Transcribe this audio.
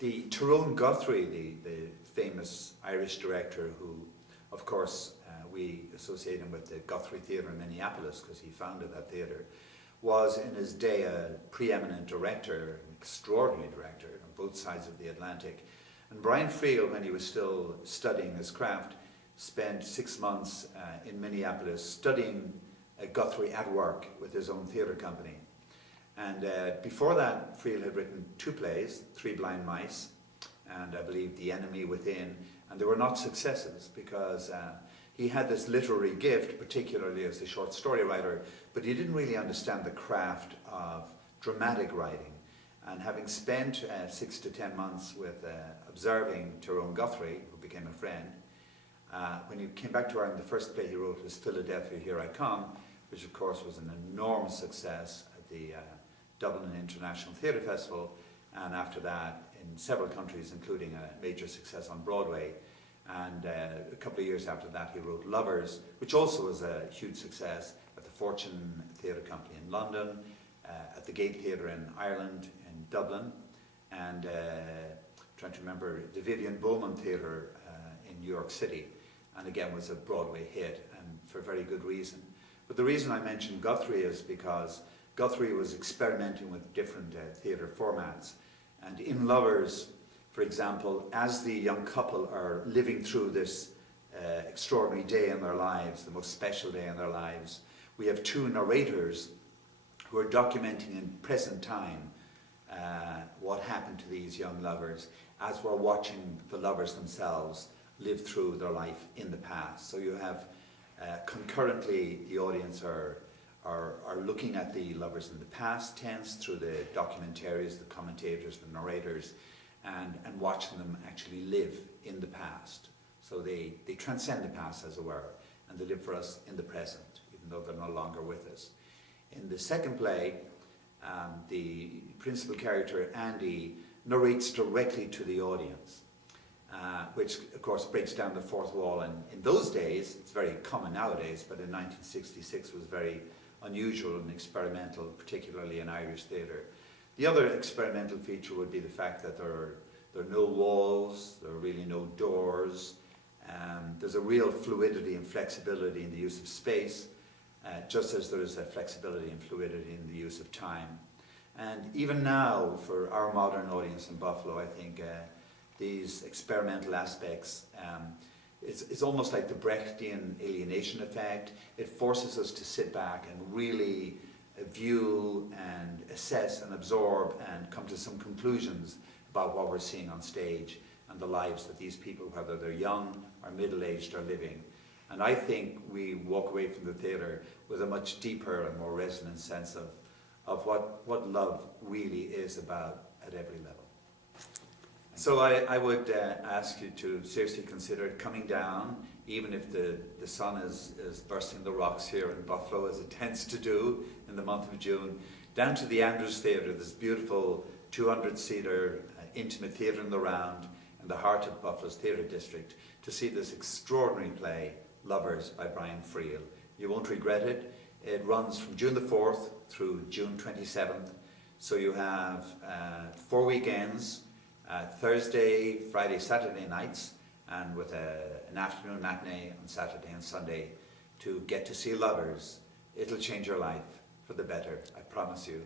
The Tyrone Guthrie, the famous Irish director who, of course, we associate him with the Guthrie Theatre in Minneapolis because he founded that theatre, was in his day a preeminent director, an extraordinary director on both sides of the Atlantic. And Brian Friel, when he was still studying his craft, spent 6 months in Minneapolis studying Guthrie at work with his own theatre company. And before that, Friel had written 2 plays, Three Blind Mice, and I believe The Enemy Within, and they were not successes because he had this literary gift, particularly as a short story writer, but he didn't really understand the craft of dramatic writing. And having spent 6 to 10 months with observing Tyrone Guthrie, who became a friend, when he came back to Ireland, the first play he wrote was Philadelphia, Here I Come, which of course was an enormous success at the Dublin International Theatre Festival, and after that in several countries, including a major success on Broadway. And a couple of years after that he wrote Lovers, which also was a huge success at the Fortune Theatre Company in London, at the Gate Theatre in Ireland, in Dublin, and trying to remember, the Vivian Bowman Theatre in New York City, and again was a Broadway hit, and for very good reason. But the reason I mentioned Guthrie is because Guthrie was experimenting with different theatre formats. And in Lovers, for example, as the young couple are living through this extraordinary day in their lives, the most special day in their lives, we have 2 narrators who are documenting in present time what happened to these young lovers as we're watching the lovers themselves live through their life in the past. So you have concurrently the audience are looking at the lovers in the past tense through the documentaries, the commentators, the narrators, and watching them actually live in the past. So they transcend the past, as it were, and they live for us in the present, even though they're no longer with us. In the second play, the principal character, Andy, narrates directly to the audience, which of course breaks down the fourth wall. And in those days, it's very common nowadays, but in 1966 was very unusual and experimental, particularly in Irish theatre. The other experimental feature would be the fact that there are no walls, there are really no doors. There's a real fluidity and flexibility in the use of space, just as there is a flexibility and fluidity in the use of time. And even now, for our modern audience in Buffalo, I think these experimental aspects, it's almost like the Brechtian alienation effect. It forces us to sit back and really view and assess and absorb and come to some conclusions about what we're seeing on stage and the lives that these people, whether they're young or middle-aged, are living. And I think we walk away from the theatre with a much deeper and more resonant sense of what love really is about at every level. So I would ask you to seriously consider coming down, even if the sun is bursting the rocks here in Buffalo, as it tends to do in the month of June, down to the Andrews Theatre, this beautiful 200-seater intimate theatre in the round in the heart of Buffalo's theatre district, to see this extraordinary play, Lovers by Brian Friel. You won't regret it. It runs from June the 4th through June 27th. So you have 4 weekends, Thursday, Friday, Saturday nights, and with an afternoon matinee on Saturday and Sunday to get to see Lovers. It'll change your life for the better, I promise you.